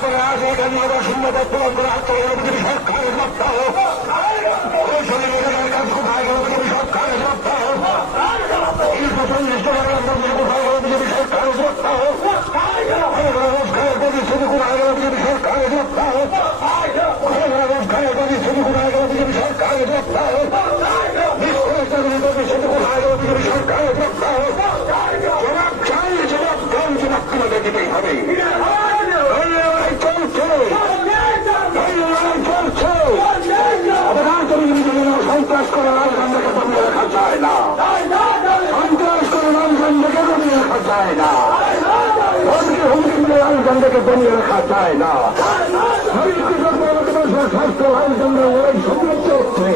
করে আসে এখানে আবার শূন্যতা পূরণ করে আত্মীয় সরকারের লক্ষ্য ওই শরীরের কাজ কোথায় গেল বিজেপি সরকারের লক্ষ্য চল্লিশ টাকার কোথায় গেল বিজেপি সরকারের লক্ষ্য রোজগারের প্রতিশ্রুতি কোথায় গেল বিজেপি সরকারের লক্ষ্য রোজগারের প্রতিশ্রুতি কোথায় গেল বিজেপি সরকারের লক্ষ্য প্রতিশ্রুতি কোথায় গেল বিজেপি সরকারের লক্ষ্য জবাব চাই জবাব দেন জবাব তোমাদের দিতেই হবে সন্ত্রাস করে রাজধানীকে দমিয়ে রাখা যায় না সন্ত্রাস করে রাজধানীকে দমিয়ে রাখা যায় না হুমকি দিয়ে রাজধানীকে দমিয়ে রাখা যায় না স্বাস্থ্য রাজধানী ওই সমৃদ্ধ হচ্ছে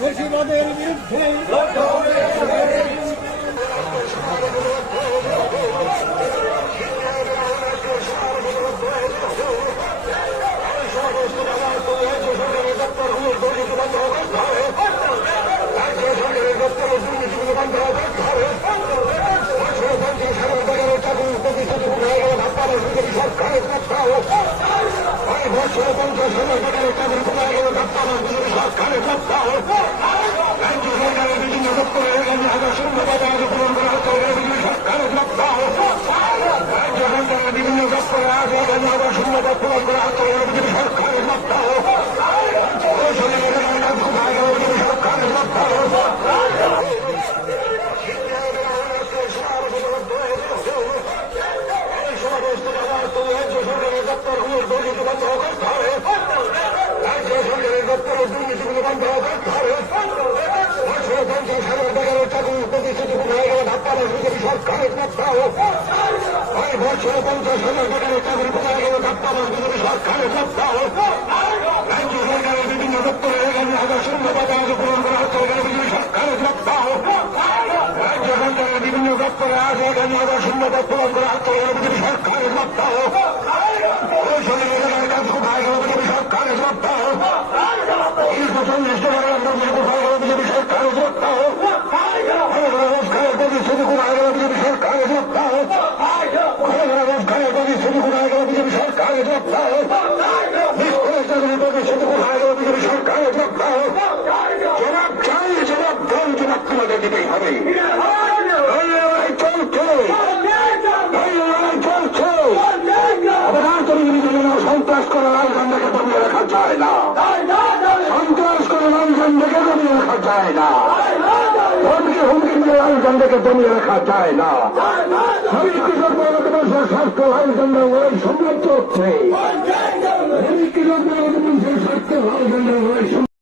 ফেসিবাদের বিরুদ্ধে বিভিন্ন দপ্তরে আগে শূন্যতা পূরণ করে সরকারের লক্ষ্য সরকারের বছরে 50,000 টাকার চাকরি কোথায় গেল সরকারের লক্ষ্য রাজ্য সরকারের বিভিন্ন দপ্তরে 11,000 শূন্যপদ আগে পূরণ করা হচ্ছে সরকারের লক্ষ্য রাজ্য সরকারের বিভিন্ন দপ্তরে আগে 11,000 শূন্যপদ পূরণ করা হচ্ছে সরকারের লক্ষ্য ওই শরীরের কাজ কোথায় গেল সরকারের লক্ষ্য 140 টাকার কোথায় গেল বিজেপি সরকারের লক্ষ্য রোজগারের প্রতিশ্রুতি কোথায় গেল বিজেপি সরকারের লক্ষ্য রোজগারের প্রতিশ্রুতি কোথায় গেল বিজেপি সরকারের লক্ষ্য প্রতিশ্রুতি কোথায় গেল বিজেপি সরকারের লক্ষ্য জবাব চাই জবাব দেন জবাব তোমাদের দিতেই হবে সন্ত্রাস করে রাজধানীকে দমিয়ে রাখা যায় না সন্ত্রাস করে রাজধানীকে দমিয়ে রাখা যায় না হুমকি দিয়ে রাজধানীকে দমিয়ে রাখা যায় না স্বাস্থ্য রাজধানী ওই সমৃদ্ধ হচ্ছে স্বাস্থ্য রাজধানী